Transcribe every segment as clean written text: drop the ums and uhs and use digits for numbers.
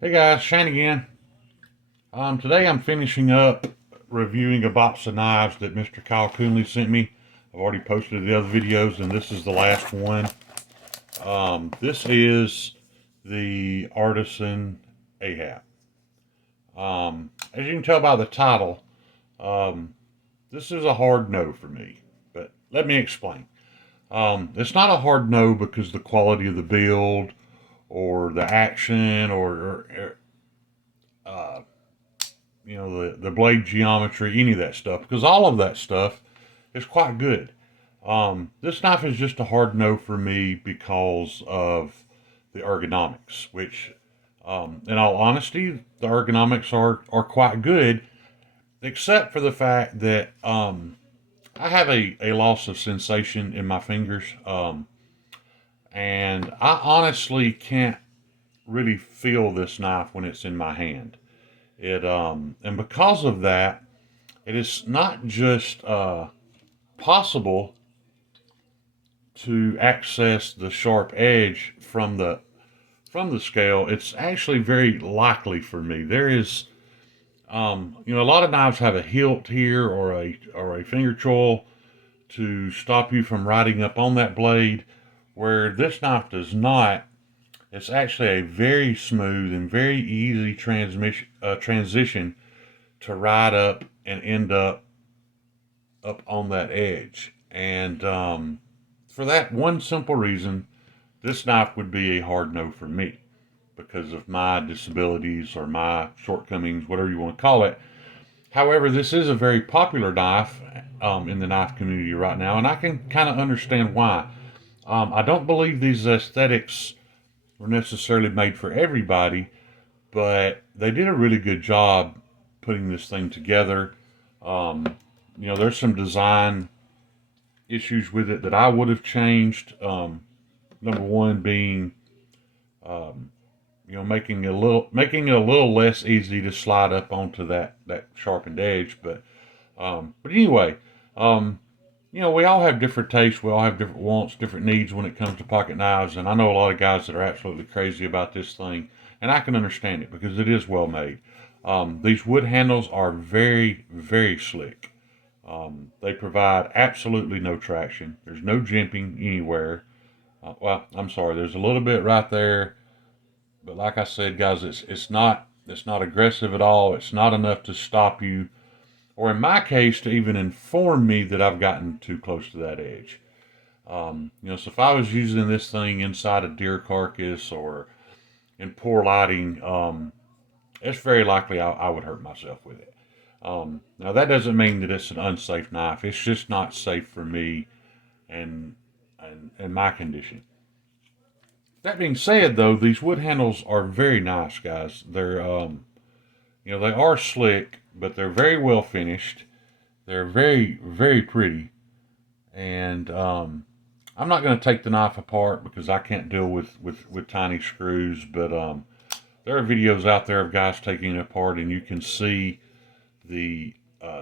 Hey guys, Shane again. Today I'm finishing up reviewing a box of knives that Mr. Kyle Coonley sent me. I've already posted the other videos, and this is the last one. This is the Artisan Ahab. As you can tell by the title, um, this is a hard no for me. But let me explain. It's not a hard no because the quality of the build or the action or the blade geometry, any of that stuff, because all of that stuff is quite good. This knife is just a hard no for me because of the ergonomics, which, in all honesty, the ergonomics are quite good, except for the fact that I have a loss of sensation in my fingers, and I honestly can't really feel this knife when it's in my hand. And because of that, it is not just possible to access the sharp edge from the scale. It's actually very likely for me. There is, a lot of knives have a hilt here or a finger choil to stop you from riding up on that blade, where this knife does not. It's actually a very smooth and very easy transition to ride up and end up on that edge. And for that one simple reason, this knife would be a hard no for me because of my disabilities or my shortcomings, whatever you want to call it. However, this is a very popular knife in the knife community right now, and I can kind of understand why. I don't believe these aesthetics were necessarily made for everybody, but they did a really good job putting this thing together. Um, there's some design issues with it that I would have changed. Number one being, um, making it a little less easy to slide up onto that sharpened edge. But anyway, um, we all have different tastes. We all have different wants, different needs when it comes to pocket knives. And I know a lot of guys that are absolutely crazy about this thing, and I can understand it because it is well made. These wood handles are very, very slick. They provide absolutely no traction. There's no jimping anywhere. Well, I'm sorry. There's a little bit right there, but like I said, guys, it's not aggressive at all. It's not enough to stop you, or in my case, to even inform me that I've gotten too close to that edge. So if I was using this thing inside a deer carcass or in poor lighting, it's very likely I would hurt myself with it. Now that doesn't mean that it's an unsafe knife. It's just not safe for me and and my condition. That being said, though, these wood handles are very nice, guys. They are slick, but they're very well finished. They're very, very pretty, and I'm not going to take the knife apart because I can't deal with tiny screws. But there are videos out there of guys taking it apart, and you can see the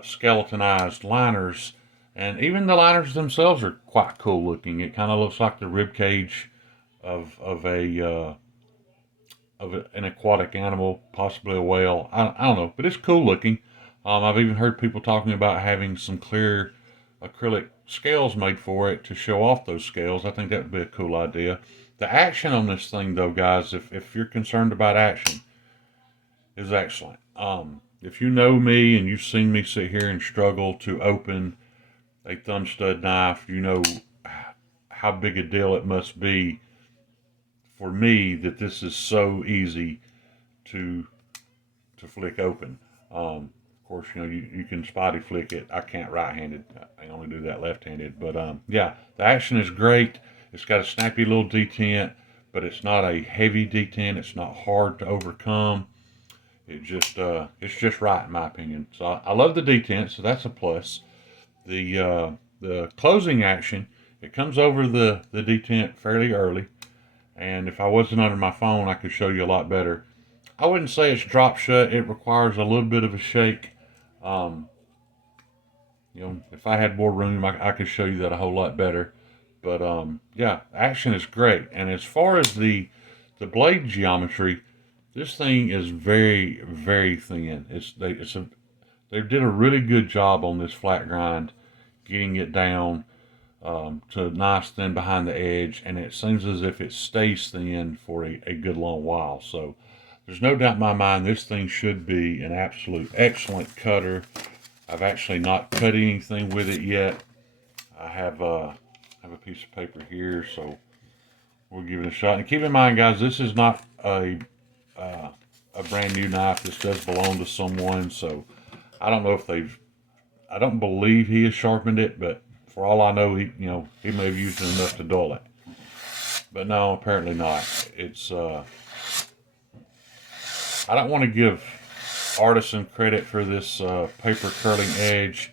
skeletonized liners, and even the liners themselves are quite cool looking. It kind of looks like the rib cage of an aquatic animal, possibly a whale. I don't know, but it's cool looking. I've even heard people talking about having some clear acrylic scales made for it to show off those scales. I think that would be a cool idea. The action on this thing, though, guys, if you're concerned about action, is excellent. If you know me and you've seen me sit here and struggle to open a thumb stud knife, you know how big a deal it must be for me that this is so easy to flick open. Of course, you can spotty flick it. I can't right-handed. I only do that left-handed. But yeah, the action is great. It's got a snappy little detent, but it's not a heavy detent. It's not hard to overcome. It's just right in my opinion. So I love the detent, so that's a plus. The closing action, it comes over the detent fairly early, and if I wasn't under my phone, I could show you a lot better. I wouldn't say it's drop shut. It requires a little bit of a shake. Um, if I had more room, I could show you that a whole lot better. But yeah, action is great. And as far as the blade geometry, This thing is very, very thin. They did a really good job on this flat grind, getting it down to nice thin behind the edge, and it seems as if it stays thin for a good long while. So there's no doubt in my mind this thing should be an absolute excellent cutter. I've actually not cut anything with it yet. I have a piece of paper here, so we'll give it a shot. And keep in mind, guys, this is not a brand new knife. This does belong to someone, so I don't know if I don't believe he has sharpened it, but for all I know, he may have used it enough to dull it. But no, apparently not. It's I don't want to give Artisan credit for this paper curling edge,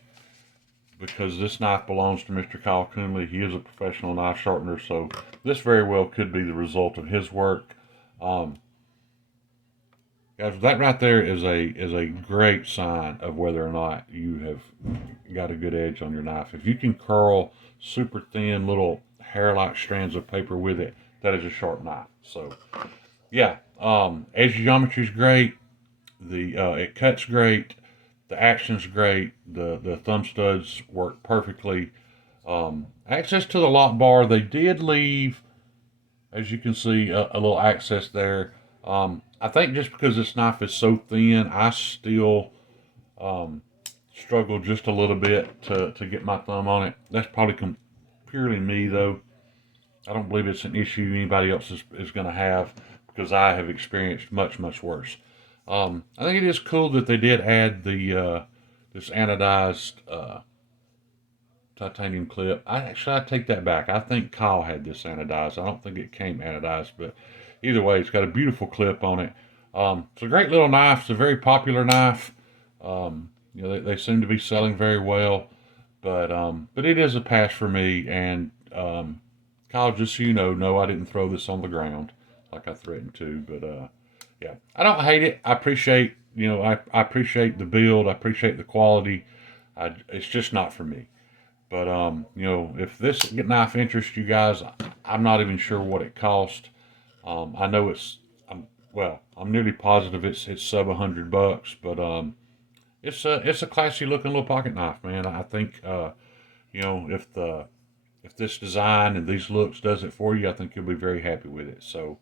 because this knife belongs to Mr. Kyle Coonley. He is a professional knife sharpener, so this very well could be the result of his work. Guys, that right there is a great sign of whether or not you have got a good edge on your knife. If you can curl super thin little hair-like strands of paper with it, that is a sharp knife. So, yeah, edge geometry is great. It cuts great. The action's great. The thumb studs work perfectly. Access to the lock bar, they did leave, as you can see, a little access there. I think just because this knife is so thin, I still struggle just a little bit to get my thumb on it. That's probably purely me, though. I don't believe it's an issue anybody else is going to have, because I have experienced much, much worse. I think it is cool that they did add this anodized titanium clip. I take that back. I think Kyle had this anodized. I don't think it came anodized, but either way, it's got a beautiful clip on it. It's a great little knife. It's a very popular knife. They seem to be selling very well, but it is a pass for me. And Kyle, just so you know, no, I didn't throw this on the ground like I threatened to, but yeah, I don't hate it. I appreciate, I appreciate the build. I appreciate the quality. It's just not for me. But if this knife interests you guys, I'm not even sure what it cost. I know I'm nearly positive it's sub $100, but it's a classy looking little pocket knife, man. I think if this design and these looks does it for you, I think you'll be very happy with it. So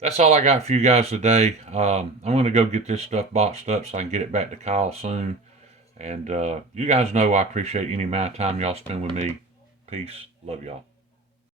that's all I got for you guys today. I'm going to go get this stuff boxed up so I can get it back to Kyle soon. And you guys know I appreciate any amount of time y'all spend with me. Peace. Love y'all.